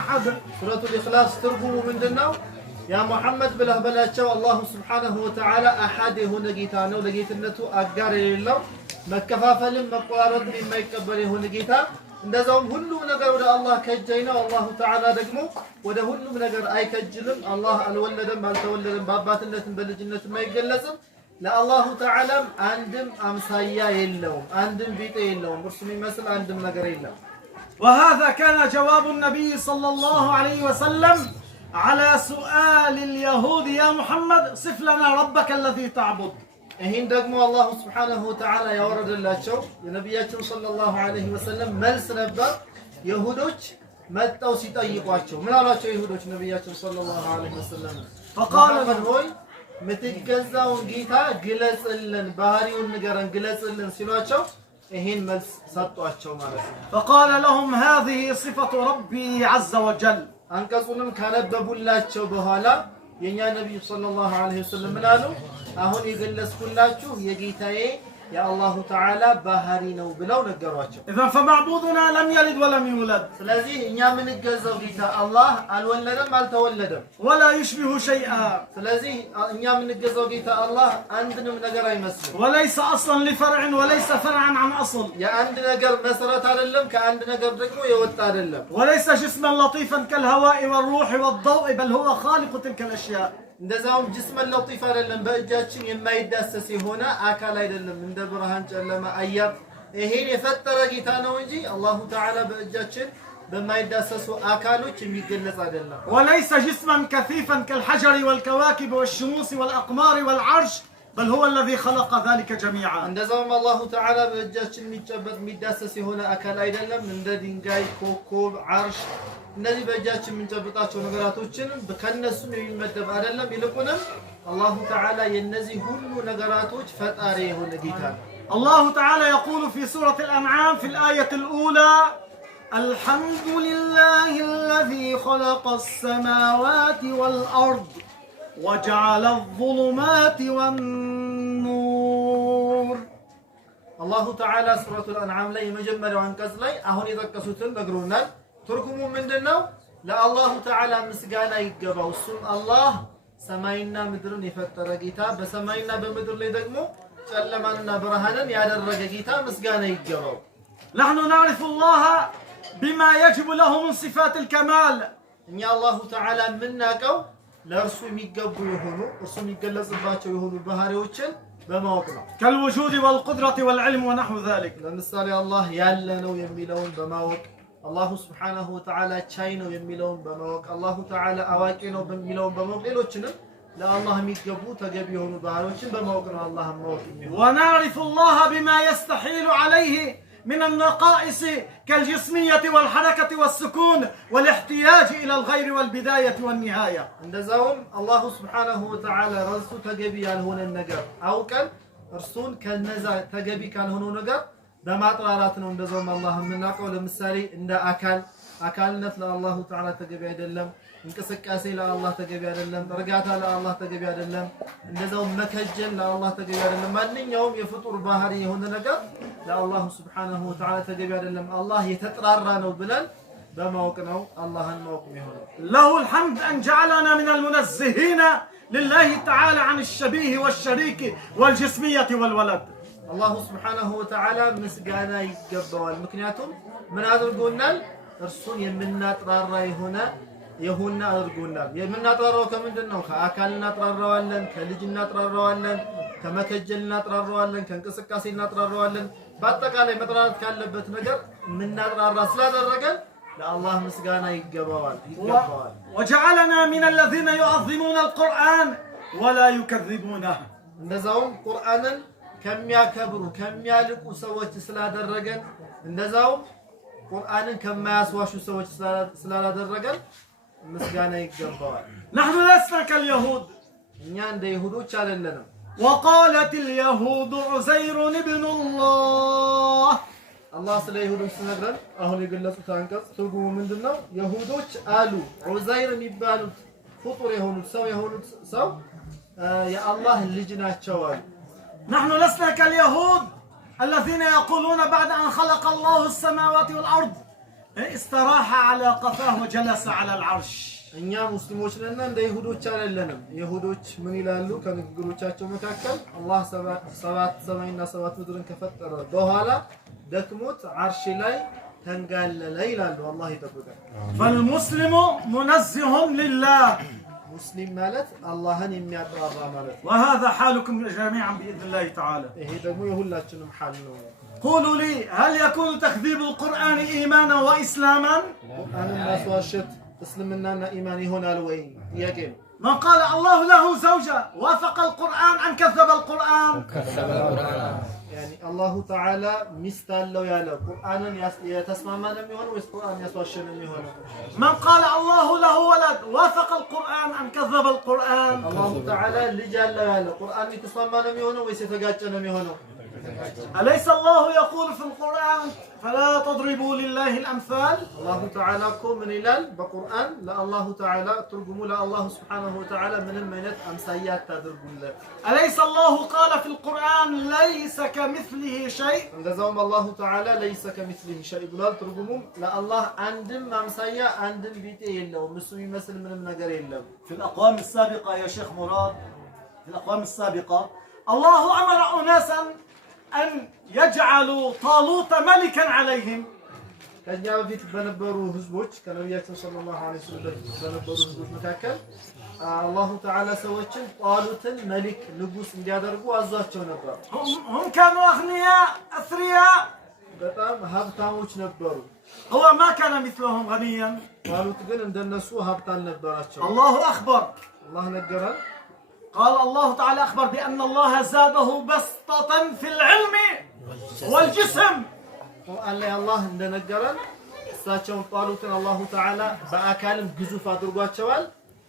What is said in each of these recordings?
أحد. سورة الإخلاص ترجم من دناو يا محمد بله بلاچو الله سبحانه وتعالى أحد هنا جيتانو لجيتنتو أجار لله مكفافل مقارض مما يكبر هنا جيتا እንደዛውም ሁሉም ነገር ወደ አላህ ከጀይና አላሁ ተዓላ ደግሞ ወደ ሁሉም ነገር አይከጅልም አላህ አልወለደም አልተወለደም በአባትነትም በልጅነትም አይገለጽም ለአላሁ ተዓላም አንድም አምሳያ የለውም አንድም ቢጤ የለውም እርሱ የሚመስል አንድም ነገር የለም وهذا كان جواب النبي صلى الله عليه وسلم على سؤال اليهود يا محمد صف لنا ربك الذي تعبد ይሄን ደግሞ አላህ Subhanahu Wa Ta'ala ያወረደላቸው የነብያችን ሰለላሁ ዐለይሂ ወሰለም መልስ ነበር ይሁዶች መጣው ሲጠይቋቸው ምን አሏቸው ይሁዶች ነብያችን ሰለላሁ ዐለይሂ ወሰለም فقال ሆይ ምትገዛውን ጌታ ግለጽልን ባህሪውን ንገረን ግለጽልን ሲሏቸው ይሄን መልስ ሰጧቸው ማለት ነው فقال لهم هذه صفة ربي عز وجل አንቀጹንም ካነበቡላቸው በኋላ የኛ ነብዩ ሰለላሁ ዐለይሂ ወሰለም ምናሉ አሁን የገለጽኩላችሁ የጌታዬ የአላሁ ተዓላ ባህሪ ነው ብለው ነገሯቸው اذا فمعبودنا لم يلد ولم يولد ስለዚህ እኛ ምን ገዛው ጌታ አላህ አልወለደም አልተወለደም ولا يشبه شيئا ስለዚህ እኛ ምን ገዛው ጌታ አላህ አንድንም ነገር አይመስልም وليس اصلا لفرع وليس فرعا عن اصل የአንድ ነገር መሰረት አይደለም ከአንድ ነገር ደግሞ የወጣ አይደለም وليس جسما لطيفا كالهواء والروح والضوء بل هو خالق تلك الاشياء እንደዛውም ጅስመን ለጢፍ አይደለም በእጃችን የማይዳሰስ የሆነ አካል አይደለም እንደ ብርሃን ጨለማ አየር ይሄን የፈጠረ ጌታ ነው እንጂ አላሁ ተዓላ በእጃችን በማይዳሰሱ አካሎች የሚገለጽ አይደለም وليس جسما كثيفا كالحجر والكواكب والشموس والاقمار والعرش بل هو الذي خلق ذلك جميعا እንደዛውም አላሁ ተዓላ በእጃችን የሚጨበጥ የሚዳሰስ የሆነ አካል አይደለም እንደ ድንጋይ ኮከብ አርሽ እነዚህ በእጃችን የምንጨብጣቸው ነገራቶችን ከነሱም የሚመደብ አይደለም ይልቁንም አላሁ ተዓላ የነዚህ ሁሉ ነገራቶች ፈጣሪ የሆነ ጌታ ነው الله تعالى يقول في سورة الأنعام في الآية الأولى الحمد لله الذي خلق السماوات والأرض وجعل الظلمات والنور الله تعالى سورة الأنعام ላይ የመጀመሪያው አንቀጽ ላይ አሁን የተጠቀሱትን ነግሮናል ትርጉሙ ምንድነው ለአላሁ ተዓላ ምስጋና ይገባው እሱም አላህ ሰማይና ምድርን የፈጠረ ጌታ በሰማይና በምድር ላይ ደግሞ ጨለማንና ብርሃንን ያደረገ ጌታ ምስጋና ይገባው نحن نعرف الله بما يجب له من صفات الكمال እኛ አላሁ ተዓላ ምናቀው ለእርሱ የሚገቡ የሆኑ እርሱ የሚገለጽባቸው የሆኑ ባህሪዎችን በማወቅ ነው كالوجود والقدرة والعلم ونحو ذلك ለምሳሌ አላህ ያለ ነው የሚለውን በማወቅ አላሁ Subhanahu Wa Ta'ala ቻይ ነው የሚለውን በማወቅ አላሁ ተዓላ አዋቂ ነው በሚለውን በማወቅ ሌሎችንም ለአላህ የሚገቡ ተገቢ የሆኑ ባህሪዎችን በማወቅ ነው አላህ ማወቅ ونعرف الله بما يستحيل عليه من النقائص كالجسمية والحركة والسكون والاحتياج إلى الغير والبداية والنهاية እንደዛውም አላሁ Subhanahu Wa Ta'ala ራሱ ተገቢ ያልሆነ ነገር አውቀን እርሱን ከነዛ ተገቢ ካልሆነው ነገር በማጥራራት ነው እንደዛውም አላህ ምናቀው ለምሳሌ እንደ አካልነት ለአላሁ ተዓላ ተገቢ አይደለም እንቅስቃሴ ለአላህ ተገቢ አይደለም እርጋታ ለአላህ ተገቢ አይደለም እንደዛው መከጀል ለአላህ ተገቢ አይደለም ማንኛውም የፍጡር ባህሪ የሆነ ነገር ለአላህ Subhanahu Wa Ta'ala ተገቢ አይደለም አላህ የተጠራራ ነው ብለን በማወቅ ነው አላህን ማወቅ የሚሆነው له الحمد أن جعلنا من المنزهين لله تعالى عن الشبيه والشريك والجسمية والولد አላሁ Subhanahu Wa Ta'ala ምስጋና ይገባዋል ምክንያቱም ምን አድርጎናል እርሱን የምናጥራራ የሆነ አድርጎናል የምናጥራራው ከምንድነው ከአካል እናጥራራዋለን ከልጅ እናጥራራዋለን ከመከጀል እናጥራራዋለን ከእንቅስቃሴ እናጥራራዋለን በአጠቃላይ መጥራራት ካለበት ነገር ምናጥራራ ስላደረገን ለአላህ ምስጋና ይገባዋል وجعلنا من الذين يعظمون القرآن ولا يكذبونه እንደዛውም ቁርአንን ከሚያከብሩ ከሚያልቁ ሰዎች ስላደረገን እንደዛውም ቁርአንን ከማያስዋሹ ሰዎች ስላደረገን ምስጋና ይገባዋል نحن لسنا كاليهود እኛ እንደ ይሁዶች አይደለንም وقالت اليهود عزير ابن الله አላህ ስለ ይሁዶች ሲነግረን አሁን የገለጹት አንቀጽ ትርጉሙ ምንድነው ይሁዶች አሉ ዑዘይር የሚባሉት ፍጡር የሆኑት ሰው የአላህ ልጅ ናቸው አሉ نحن لسنا كاليهود الذين يقولون بعد أن خلق الله السماوات والأرض استراح على قفاه وجلس على العرش. እኛ ሙስሊሞች ነን እንደ ይሁዶች አይደለንም። ይሁዶች ምን ይላሉ? ከንግግሮቻቸው መካከል አላህ ሰባት ሰማይና ሰባት ምድርን ከፈጠረ በኋላ ደክሞት አርሽ ላይ ተንጋለለ ይላሉ። አላህ ይጠብቀን። فالمسلم منزه لله. ሙስሊም ማለት አላህን የሚያጠራ ማለት ነው። وهذا حالكم جميعا بإذن الله تعالى. ይሄ ደግሞ የሁላችንም حال ነው። قولوا لي هل يكون تكذيب القرآن إيمانا وإسلاما؟ ቁርአንን ማስዋሸት እስልምናና ኢማን ይሆናል ወይ? ጥያቄ ነው። من قال الله له زوجة وافق القرآن أم كذب القرآن؟ يعني الله تعالى ሚስት አለው ያለ ቁርአንን የተስማማ ነው የሚሆነው ወይስ ቁርአን ያስዋሸ ነው የሚሆነው? من قال الله له ولد وافق القرآن أم كذب القرآن؟ الله تعالى ልጅ አለው ያለ ቁርአን የተስማማ ነው የሚሆነው ወይስ የተጋጨ ነው የሚሆነው? أليس الله يقول في القرآن فلا تضربوا لله الأمثال؟ الله تعالى كو من إلال بقرآن لا الله تعالى ترجموا لا الله سبحانه وتعالى من المينات أمسيات تدرجوا له. أليس الله قال في القرآن ليس كمثله شيء؟ عند زوم الله تعالى ليس كمثله شيء بلال ترجموا لا الله عندم أمسيا عندم بيتي إلا ومسوي مثل من النجار إلا. في الأقوام السابقة يا شيخ مراد، في الأقوام السابقة الله أمر أناسا أن يجعلوا طالوت ملكا عليهم. كان جاب في بنبرو هزبوش كانوا يأتون صلى الله عليه وسلم بنبرو هزبوش متأكل الله تعالى سوتشن طالوت ملك نجوس مجادرقوا أزواجهم نبرة. هم كانوا أغنياء أثرياء. بتام هبتاموش نبرو. هو ما كان مثلهم غنيا. طالوت قال إن النسوة هبتان نبرة. الله أخبر. الله نجرا. قال الله تعالى أخبر بأن الله زاده بسطة في العلم والجسم. وقال لي الله عندنا نجرا ساتشون طالوتن الله تعالى بأكالم جزوف أدرجات شوال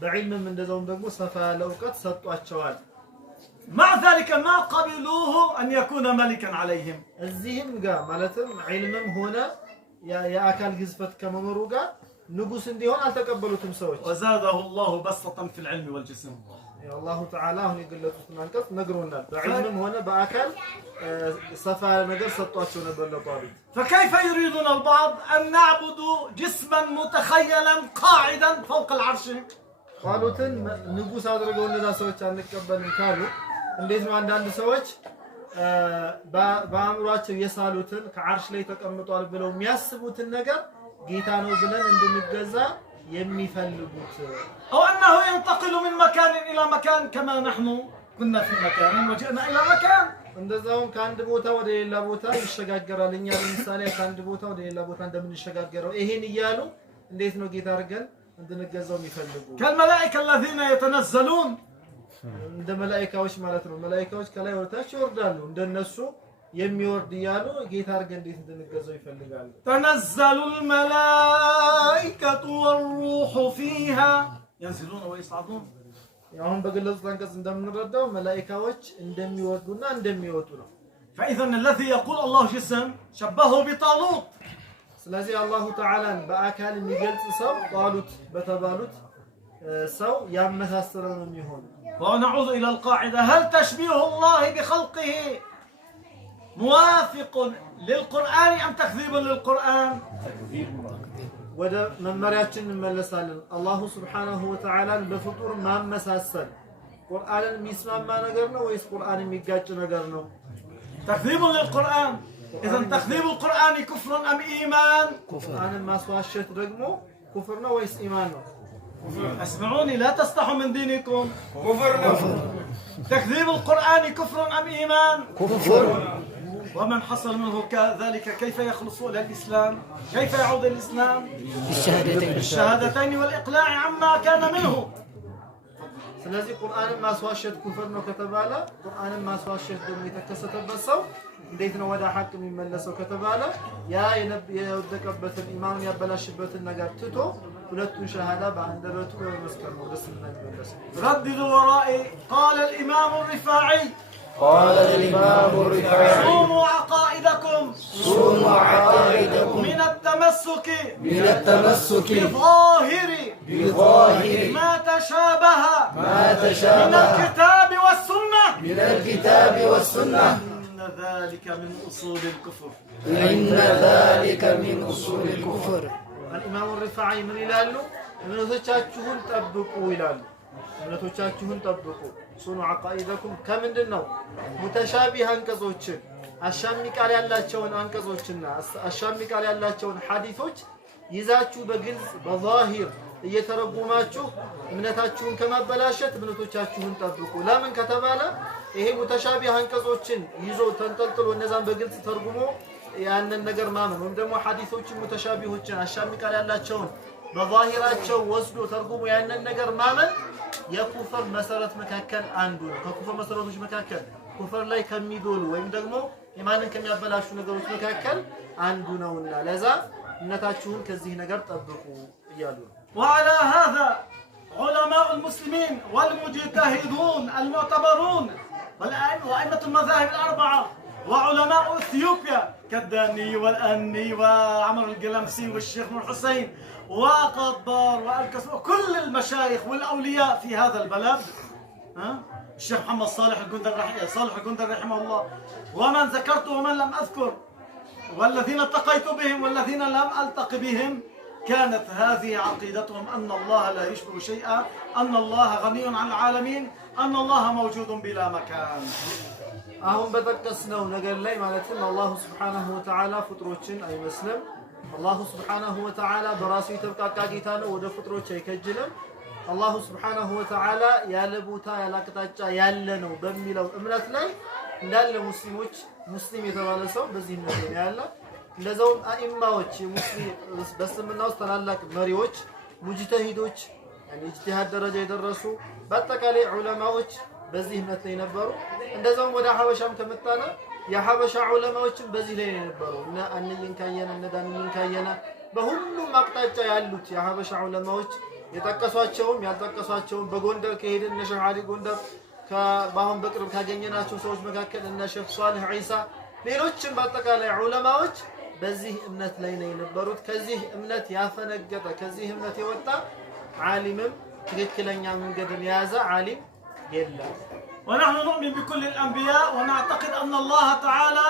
بعلم من دزوم دقو صفا لوقت سطوات شوال. مع ذلك ما قبلوه أن يكون ملكا عليهم. الزهم جا مالتهم علمهم هنا يا أكال جزفت كممروجا نجوس ديون أتقبلوا تمسوي. وزاده الله بسطة في العلم والجسم. الله تعالى هون يقول لك نانكف نقرونا بعلمهم هنا بأكل صفا نقر سطواتشو نبل طالب. فكيف يريدون البعض أن نعبد جسما متخيلا قاعدا فوق العرش؟ قالوا تن نقوس هذا رجول ندا سوتش عن نقبل نكارو اللي ما عندنا سوتش بأمرات يسالوتن كعرش لي تكمل طالب لو مياسبوت النجر جيتانو بلن عندهم الجزاء يمي فلبوت. أو أنه ينتقل من مكان إلى مكان كما نحن كنا في مكان وجئنا إلى مكان. እንደዛውም ከአንድ ቦታ ወደ ሌላ ቦታ ይሸጋገራል። እኛ ለምሳሌ ከአንድ ቦታ ወደ ሌላ ቦታ እንደምንሸጋገረው ይሄን እያሉ እንዴት ነው ጌታ አድርገን እንድንገዛው የሚፈልጉ? كالملائكة الذين يتنزلون. እንደ መላእክቶች ማለት ነው። መላእክቶች ከላይ ወርታች ይወርዳሉ። እንደነሱ የሚወርድ እያሉ ጌታ አድርገን እንዴት እንድንገዛው ይፈልጋሉ? تنزل الملائكة والروح فيها ينزلون ويصعدون. አሁን በግልጽ አንቀጽ እንደምንረዳው መላእክቶች እንደሚወርዱና እንደሚወጡ ነው። فإذا الذي يقول الله جسم شبهه بطالوت. ስለዚህ አላሁ ተዓላን በአካል የሚገልጽ ሰው ጣሉት በተባሉት ሰው ያመሳሰለው ነው የሚሆነው። ونعود إلى القاعدة هل تشبيه الله بخلقه موافق للقرآن أم تكذيب للقرآن؟ ወደ መመሪያችን እንመለሳለን። አላሁ ሱብሓነሁ ወተዓላ በፍጡር ማመሳሰል ቁርአንን የሚስማማ ነገር ነው ወይስ ቁርአን የሚጋጭ ነገር ነው? تكذيب للقرآن. إذا تكذيب القرآن كفر أم إيمان؟ ቁርአንን ማስዋሸት ደግሞ ኩፍር ነው ወይስ ኢማን ነው? اسمعوني لا تستحوا من دينكم. كفر. تكذيب القرآن كفر أم إيمان؟ كفر. ومن حصل منه ذلك كيف يخلص إلى الإسلام؟ كيف يعود الإسلام؟ بالشهادتين والإقلاع عما كان منه. ስለዚህ ቁርአንን ማስዋሸት ኩፍር ነው ከተባለ ቁርአንን ማስዋሸት ደግሞ የተከሰተበት ሰው እንዴት ነው ወደ ሐቅ የሚመለሰው ከተባለ ያ የወደቀበትን ኢማኑን ያበላሽበትን ነገር ትቶ ሁለቱን ሸሃዳ በአንደበቱ በመስከር ነው ወደ እስልምና የሚመለሰው። رددوا ورائي. قال الإمام الرفاعي قال الإمام الرفاعي صوموا عقائدكم من التمسك بظاهر ما تشابه من الكتاب والسنة ذلك من أصول الكفر. إن ذلك من أصول الكفر. الإمام الرفاعي من يلالو እምነቶቻችሁን ጠብቁ ይላሉ። እምነቶቻችሁን ጠብቁ ሱኑ عقائدكم ከምንድነው ሙተሻቢህ አንቀጾችን አሻሚ ቃል ያላቸውን አንቀጾችና አሻሚ ቃል ያላቸውን ሐዲሶች ይዛችሁ በግልጽ በዛሂር እየተረጎማችሁ እምነታችሁን ከማበላሸት እምነቶቻችሁን ጠብቁ። ለምን ከተባለ ይሄ ሙተሻቢህ አንቀጾችን ይዞ ተንጠልጥሎ እነዛን በግልጽ ተርጉሞ ያንን ነገር ማመን ወይም ደግሞ ሐዲሶችን ሙተሻቢሆችን አሻሚ ቃል ያላቸውን በዛሂራቸው ወስዶ ተርጉሞ ያንን ነገር ማመን የኩፍር መሰረት መካከል አንዱ ነው። ከኩፍር መሰረቶች መካከል ኩፍር ላይ ከሚዶሉ ወይም ደግሞ ኢማንን ከሚያበላሹ ነገሮች መካከል አንዱ ነውና ለዛ እምነታችሁን ከዚህ ነገር ጠብቁ እያሉ ነው። وعلى هذا علماء المسلمين والمجتهدون المعتبرون وأئمة المذاهب الأربعة وعلماء إثيوبيا كالداني والأني وعمر القلمسي والشيخ نور حسين وقطبار والكسو كل المشايخ والأولياء في هذا البلد الشيخ محمد صالح الجندر رحمه الله ومن ذكرت ومن لم أذكر والذين التقيت بهم والذين لم ألتق بهم كانت هذه عقيدتهم أن الله لا يشبه شيئا أن الله غني عن العالمين أن الله موجود بلا مكان. አሁን በተቀስነው ነገር ላይ ማለትም አላህ Subhanahu Wa Ta'ala ፍጥሮችን አይመስልም። አላህ Subhanahu Wa Ta'ala በራሱ የተብቃቃ ጌታ ነው፣ ወደ ፍጥሮች አይከጅልም። አላህ Subhanahu Wa Ta'ala ያለ ቦታ ያለ አቅጣጫ ያለ ነው በሚለው እምነት ላይ እንዳለ ሙስሊሞች ሙስሊም የተባለ ሰው በዚህ ነው ያለ። እንደዛውም አኢማዎች ሙስሊም በስልምና ውስጥ ታላላቅ መሪዎች ሙጅተሂዶች ኢጅቲሃድ ደረጃ የደረሱ በአጠቃላይ ዑለማዎች በዚህ እምነት ላይ ነበሩ። እንደዛውም ወደ ሐበሻም ተመጣና የሐበሻ ዑለማዎችም በዚህ ላይ ነበሩ። እና አንይን ካየና እና ዳንይን ካየና በሁሉም አቅጣጫ ያሉት የሐበሻ ዑለማዎች የጠቀሷቸውም ያልጠቀሷቸውም በጎንደር ከሄድን እነ ሸህ አሊ ጎንደር ከባሁን በቅርብ ካገኘናቸው ሰዎች መካከል እነ ሸህ ሷሊህ ዒሳ ሌሎችም በአጠቃላይ ዑለማዎች በዚህ እምነት ላይ ነው የነበሩት። ከዚህ እምነት ያፈነገጠ ከዚህ እምነት የወጣ ዓሊምም ትክክለኛ መንገድን የያዘ ዓሊም የለም። ونحن نؤمن بكل الأنبياء ونعتقد أن الله تعالى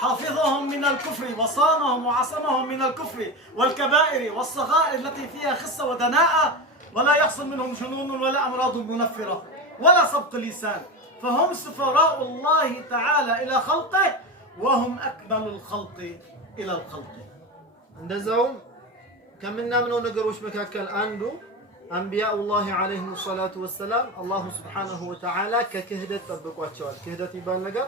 حافظهم من الكفر وصانهم وعصمهم من الكفر والكبائر والصغائر التي فيها خسة ودناءة ولا يحصل منهم جنون ولا أمراض منفرة ولا سبق لسان فهم سفراء الله تعالى إلى خلقه وهم أكمل الخلق إلى الخلق. እንደዛውም ከምናምነው ነገሮች መካከል አንዱ አንቢያኡላህ አለይሂም ሰላቱ ወሰላም አላህ Subhanahu Wa Ta'ala ከክህደት ጠብቋቸዋል። ክህደት ይባል ነገር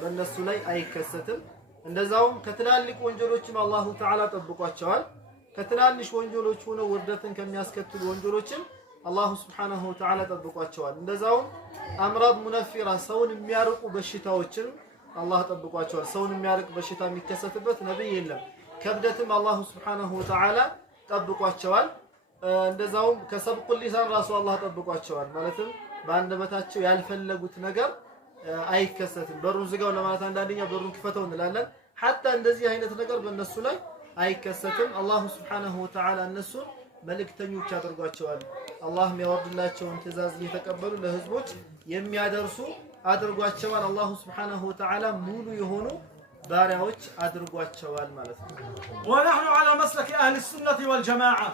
በእነሱ ላይ አይከሰትም። እንደዛውም ከትላልቅ ወንጀሎችም አላህ Ta'ala ጠብቋቸዋል። ከትናንሽ ወንጀሎች ሆነው ውርደትን ከሚያስከትሉ ወንጀሎችም አላህ Subhanahu Wa Ta'ala ጠብቋቸዋል። እንደዛውም አምራድ ሙነፊራ ሰውን የሚያርቁ በሽታዎችን አላህ ጠብቋቸዋል። ሰውን የሚያርቅ በሽታ የሚከሰትበት ነብይ የለም። ከብደትም አላህ Subhanahu Wa Ta'ala ጠብቋቸዋል። እንደዛውም ከሰብቁ ሊሳን ራሱ አላህ ጠብቋቸዋል። ማለትም በአንደበታቸው ያልፈለጉት ነገር አይከሰትም። በሩን ዝጋው ለማለት አንዳንደኛ በሩን ክፈተው እንላለን። ሐታ እንደዚህ አይነት ነገር በእነሱ ላይ አይከሰትም። አላህ Subhanahu Wa Ta'ala እነሱን መልእክተኞች አድርጓቸዋል። አላህ የሚያወርድላቸውን ትእዛዝ እየተቀበሉ ለህዝቦች የሚያደርሱ አድርጓቸዋል። አላህ Subhanahu Wa Ta'ala ሙሉ የሆኑ ባሪያዎች አድርጓቸዋል ማለት ነው። ونحن على مسلك أهل السنة والجماعة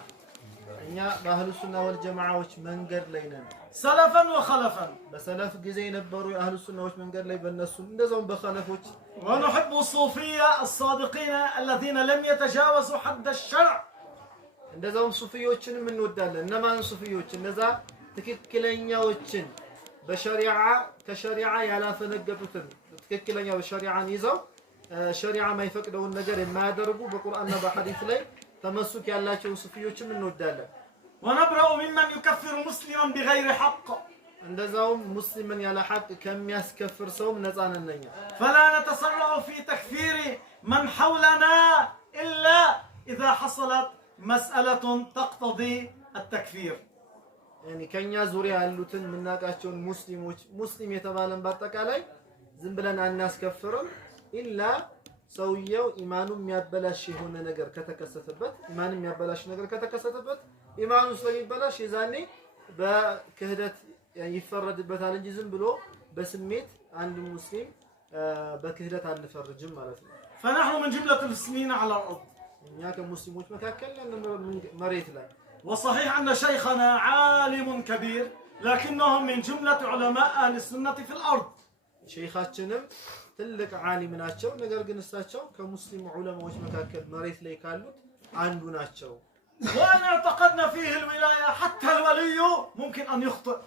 እኛ በአህሉ ሱና ወልጀማዓዎች መንገድ ላይ ነን። سلفا وخلفا በሰለፍ ጊዜ የነበሩ የአህሉ ሱናዎች መንገድ ላይ በእነሱ እንደዛውም በኸለፎች ونحب الصوفية الصادقين الذين لم يتجاوزوا حد الشرع እንደዛውም ሱፊዮችንም እንወዳለን። እነማን ሱፊዮች? እነዛ ትክክለኛዎችን በሸሪዓ ከሸሪዓ ያላፈነገጡትን ትክክለኛ በሸሪዓን ይዘው ሸሪዓ ማይፈቅደውን ነገር የማያደርጉ በቁርአንና በሐዲስ ላይ ተመስክ ያላቸው ሱፊዮችም እንወዳለን። ونبرأ ممن يكفر مسلما بغير حق እንደዛውም ሙስሊምን ያለ ሐቅ ከሚያስከፍር ሰውም ነፃ ነን እኛ። فلا نتسرع في تكفير من حولنا إلا إذا حصلت مسألة تقتضي التكفير. يعني ከኛ ዙሪያ ያሉትን ምናቃቸውን ሙስሊሞች ሙስሊም የተባለን በአጠቃላይ ዝም ብለን አናስከፍርም ኢላ ሰውየው ኢማኑ የሚያበላሽ የሆነ ነገር ከተከሰተበት ኢማኑ የሚያበላሽ ነገር ከተከሰተበት ኢማኑ ስለሚበላሽ የዛኔ በክህደት ይፈረድበታል እንጂ ዝም ብሎ በስሜት አንድ ሙስሊም በክህደት አንፈርጅም ማለት ነው። فنحن من جملة المسلمين على الأرض. እኛ ከሙስሊሞች መካከል መሬት ላይ وصحيح أن شيخنا عالم كبير لكنه من جملة علماء أهل السنة في الأرض. ሸይኻችንም ትልቅ ዓሊም ናቸው። ነገር ግን እሳቸው ከሙስሊም ዑለማዎች መካከል መሬት ላይ ካሉት አንዱ ናቸው። وإن اعتقدنا فيه الولاية حتى الولي ممكن أن يخطئ.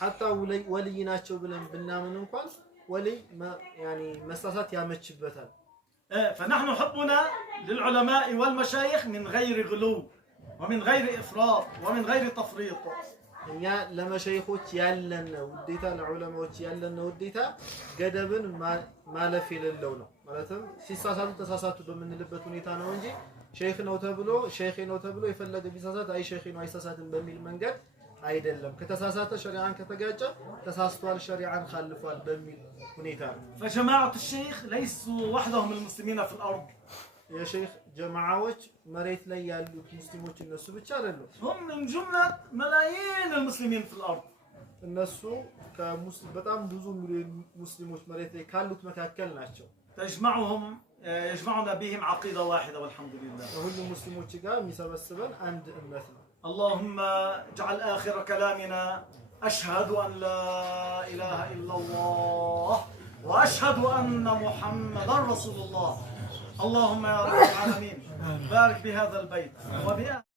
حتى ولي ናቸው ብለን ብናምን እንኳን ولي يعني መሳሳት ያመችበታል። فنحن حبنا للعلماء والمشايخ من غير غلو ومن غير إفراط ومن غير تفريط. እኛ ለመሸይኾች ያለን ውዴታ ለዑለማዎች ያለን ውዴታ ገደብን ማለፍ የሌለው ነው። ማለትም ሲሳሳቱ ተሳሳቱ በምንልበት ሁኔታ ነው እንጂ ሼኽ ነው ተብሎ ሼኽ ነው ተብሎ የፈለገ ቢሳሳት አይ ሼኽ ነው አይሳሳትም በሚል መንገድ አይደለም። ከተሳሳተ ሸሪዓን ከተጋጨ ተሳስቷል ሸሪዓን ኻልፏል በሚል ሁኔታ ነው። فجماعة الشيخ ليسوا وحدهم المسلمين في الأرض. የሼኽ ጀማዓዎች መሬት ላይ ያሉት ሙስሊሞች እነሱ ብቻ አይደሉም። هم من جملة ملايين المسلمين في الأرض. እነሱ በጣም ብዙ ሚሊዮን ሙስሊሞች መሬት ላይ ካሉት መካከል ናቸው። يجمعنا بهم عقيدة واحدة والحمد لله. ሁሉም ሙስሊሞች ጋር የሚሰበስበን አንድ እምነት ነው። اللهم اجعل آخر كلامنا أشهد أن لا إله إلا الله وأشهد أن محمدا رسول الله. اللهم يا رب العالمين بارك بهذا البيت وبأهله.